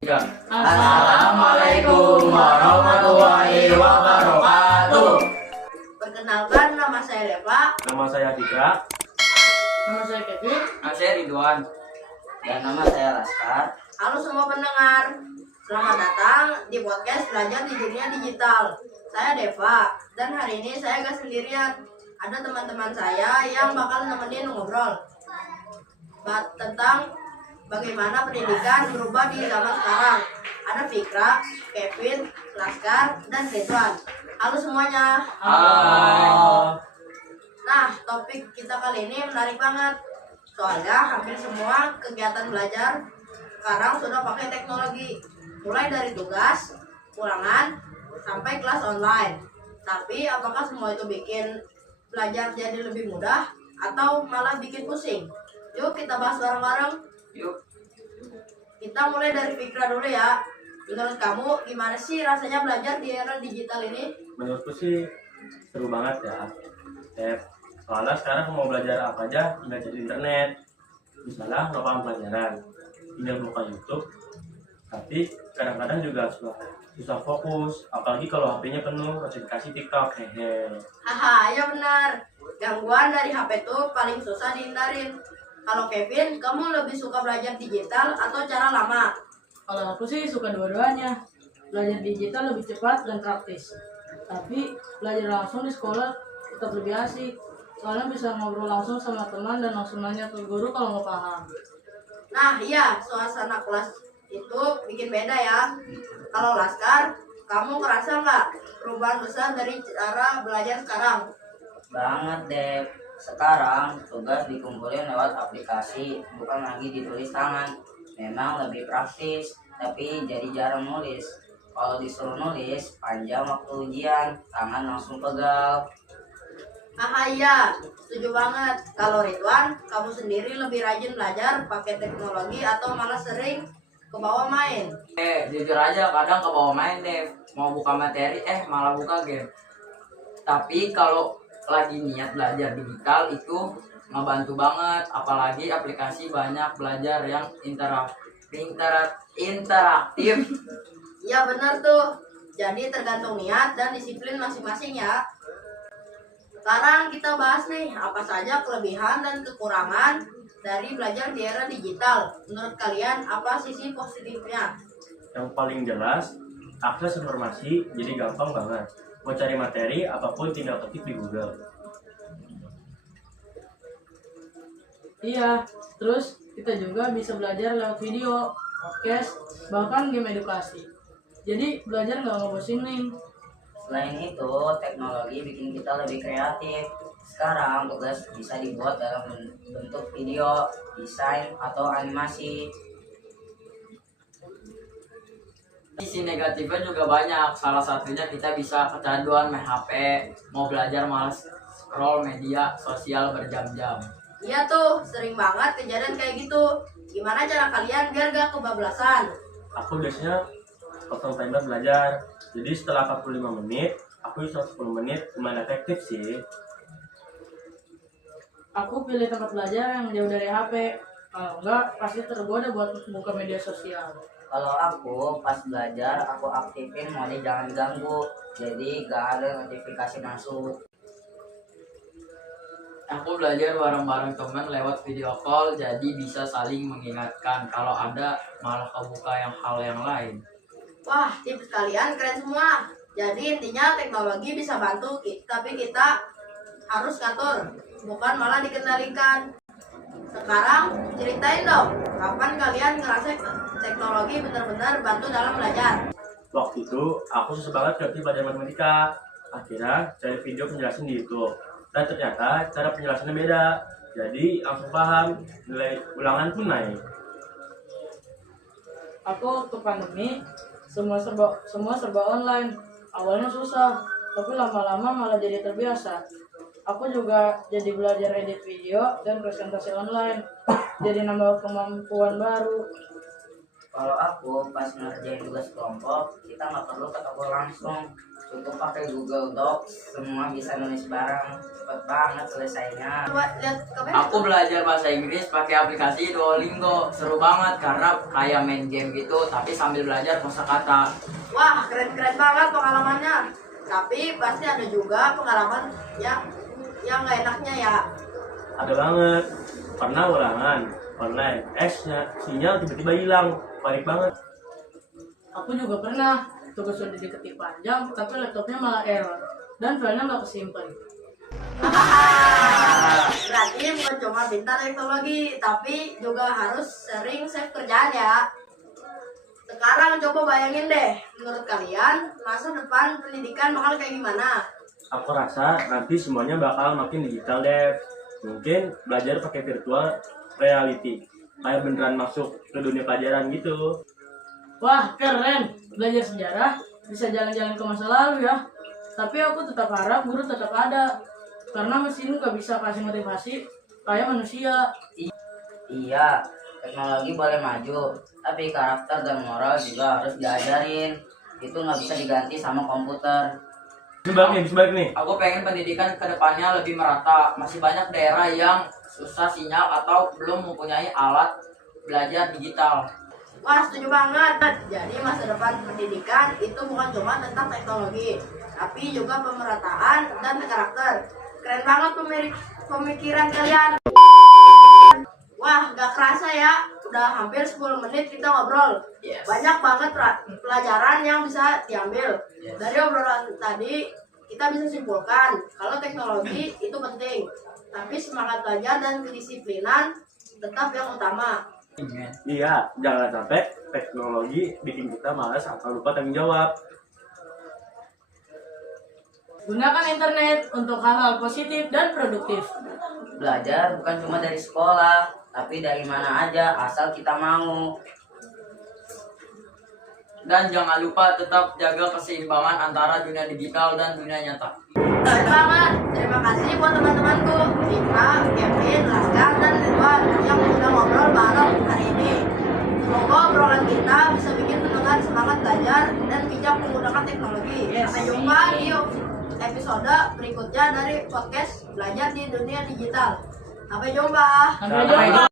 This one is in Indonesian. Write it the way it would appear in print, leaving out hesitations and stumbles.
Ya. Assalamualaikum warahmatullahi wabarakatuh. Perkenalkan, nama saya Deva. Nama saya Dika. Nama saya Kevin. Nama saya Ridwan. Dan nama saya Laskar. Halo semua pendengar, selamat datang di podcast Belajar di Dunia Digital. Saya Deva, dan hari ini saya gak sendirian. Ada teman-teman saya yang bakal nemenin ngobrol tentang bagaimana pendidikan berubah di zaman sekarang. Ada Fikra, Kevin, Laskar, dan Ridwan. Halo semuanya. Halo. Nah, topik kita kali ini menarik banget. Soalnya hampir semua kegiatan belajar sekarang sudah pakai teknologi. Mulai dari tugas, ulangan, sampai kelas online. Tapi apakah semua itu bikin belajar jadi lebih mudah atau malah bikin pusing? Yuk kita bahas bareng-bareng. Yuk. Kita mulai dari Fikra dulu ya. Menurut kamu gimana sih rasanya belajar di era digital ini? Menurutku sih seru banget ya. Soalnya sekarang mau belajar apa aja tinggal cari di internet. Misalnya nggak paham pelajaran, tinggal buka YouTube. Tapi kadang-kadang juga susah fokus, apalagi kalau HP-nya penuh notifikasi TikTok. Haha, ya benar. Gangguan dari HP tuh paling susah dihindarin. Kalau Kevin, kamu lebih suka belajar digital atau cara lama? Kalau aku sih suka dua-duanya. Belajar digital lebih cepat dan praktis. Tapi belajar langsung di sekolah tetap lebih asik. Soalnya bisa ngobrol langsung sama teman dan langsung nanya ke guru kalau nggak paham. Nah iya, suasana kelas itu bikin beda ya. Kalau Laskar, kamu ngerasa nggak perubahan besar dari cara belajar sekarang? Banget deh. Sekarang tugas dikumpulin lewat aplikasi, bukan lagi ditulis tangan. Memang lebih praktis, tapi jadi jarang nulis. Kalau disuruh nulis, panjang waktu ujian, tangan langsung pegal. Ah iya, setuju banget. Kalau Ridwan, kamu sendiri lebih rajin belajar pakai teknologi atau malah sering ke bawah main? Jujur aja kadang ke bawah main deh. Mau buka materi, malah buka game. Tapi kalau lagi niat belajar digital itu ngebantu banget. Apalagi aplikasi banyak belajar yang interaktif. Iya benar tuh. Jadi tergantung niat dan disiplin masing-masing ya. Sekarang kita bahas nih, apa saja kelebihan dan kekurangan dari belajar di era digital. Menurut kalian, apa sisi positifnya? Yang paling jelas, akses informasi jadi gampang banget. Mau cari materi apapun tinggal ketik di Google. Iya, terus kita juga bisa belajar lewat video, podcast, bahkan game edukasi. Jadi belajar nggak ngebosenin. Selain itu, teknologi bikin kita lebih kreatif. Sekarang tugas bisa dibuat dalam bentuk video, desain, atau animasi. Sisi negatifnya juga banyak. Salah satunya kita bisa kecanduan main HP, mau belajar malas scroll media sosial berjam-jam. Iya tuh, sering banget kejadian kayak gitu. Gimana cara kalian biar gak kebablasan? Aku biasanya potong timer belajar. Jadi setelah 45 menit, aku bisa 10 menit, lumayan efektif sih. Aku pilih tempat belajar yang jauh dari HP. Kalau enggak, pasti tergoda buat buka media sosial. Kalau aku pas belajar, aku aktifin mode jangan ganggu. Jadi gak ada notifikasi masuk. Aku belajar bareng-bareng teman lewat video call, jadi bisa saling mengingatkan. Kalau ada malah kebuka hal yang lain. Wah, tips kalian keren semua. Jadi intinya teknologi bisa bantu, tapi kita harus ngatur, bukan malah dikendalikan. Sekarang ceritain dong, kapan kalian ngerasa teknologi benar-benar bantu dalam belajar? Waktu itu, aku susah banget ngerti pelajaran matematika. Akhirnya, cari video penjelasan di YouTube. Dan ternyata, cara penjelasannya beda. Jadi, langsung paham, nilai ulangan pun naik. Aku waktu pandemi, semua serba online. Awalnya susah, tapi lama-lama malah jadi terbiasa. Aku juga jadi belajar edit video dan presentasi online. Jadi nambah kemampuan baru. Kalau aku pas ngerjain tugas kelompok, kita nggak perlu ketemu langsung, cukup pakai Google Docs, semua bisa nulis bareng, cepet banget selesainya. Coba lihat kamera. Aku belajar bahasa Inggris pakai aplikasi Duolingo. Seru banget karena kayak main game gitu tapi sambil belajar kosakata. Wah, keren-keren banget pengalamannya. Tapi pasti ada juga pengalaman yang nggak enaknya ya. Ada banget. Pernah ulangan online, sinyal tiba-tiba hilang. Panik banget. Aku juga pernah tugas sudah diketik panjang, tapi laptopnya malah error dan filenya nggak kesimpan. Berarti bukan cuma pintar teknologi, tapi juga harus sering save kerjaan ya. Sekarang coba bayangin deh, menurut kalian masa depan pendidikan bakal kayak gimana? Aku rasa nanti semuanya bakal makin digital deh. Mungkin belajar pakai virtual reality. Kayak beneran masuk ke dunia pelajaran gitu. Wah, keren! Belajar sejarah bisa jalan-jalan ke masa lalu ya. Tapi aku tetap harap guru tetap ada. Karena mesin nggak bisa kasih motivasi kayak manusia. Iya, teknologi boleh maju, tapi karakter dan moral juga harus diajarin. Itu nggak bisa diganti sama komputer. Sebalik nih. Aku pengen pendidikan ke depannya lebih merata. Masih banyak daerah yang susah sinyal atau belum mempunyai alat belajar digital. Wah, setuju banget. Jadi masa depan pendidikan itu bukan cuma tentang teknologi, tapi juga pemerataan dan karakter. Keren banget pemikiran kalian. Wah, gak kerasa ya, udah hampir 10 menit kita ngobrol. Banyak banget pelajaran yang bisa diambil. Dari obrolan tadi, kita bisa simpulkan kalau teknologi itu penting, tapi semangat belajar dan kedisiplinan tetap yang utama. Iya, jangan sampai teknologi bikin kita malas atau lupa tanggung jawab. Gunakan internet untuk hal-hal positif dan produktif. Belajar bukan cuma dari sekolah, tapi dari mana aja asal kita mau. Dan jangan lupa tetap jaga keseimbangan antara dunia digital dan dunia nyata. Keren banget. Terima kasih buat teman-temanku Fitra, Kevin, Laskar, dan Ridwan yang udah ngobrol bareng hari ini. Semoga obrolan kita bisa bikin pendengar semangat belajar dan bijak menggunakan teknologi. Sampai jumpa di episode berikutnya dari podcast Belajar di Dunia Digital. Sampai jumpa. Sampai jumpa.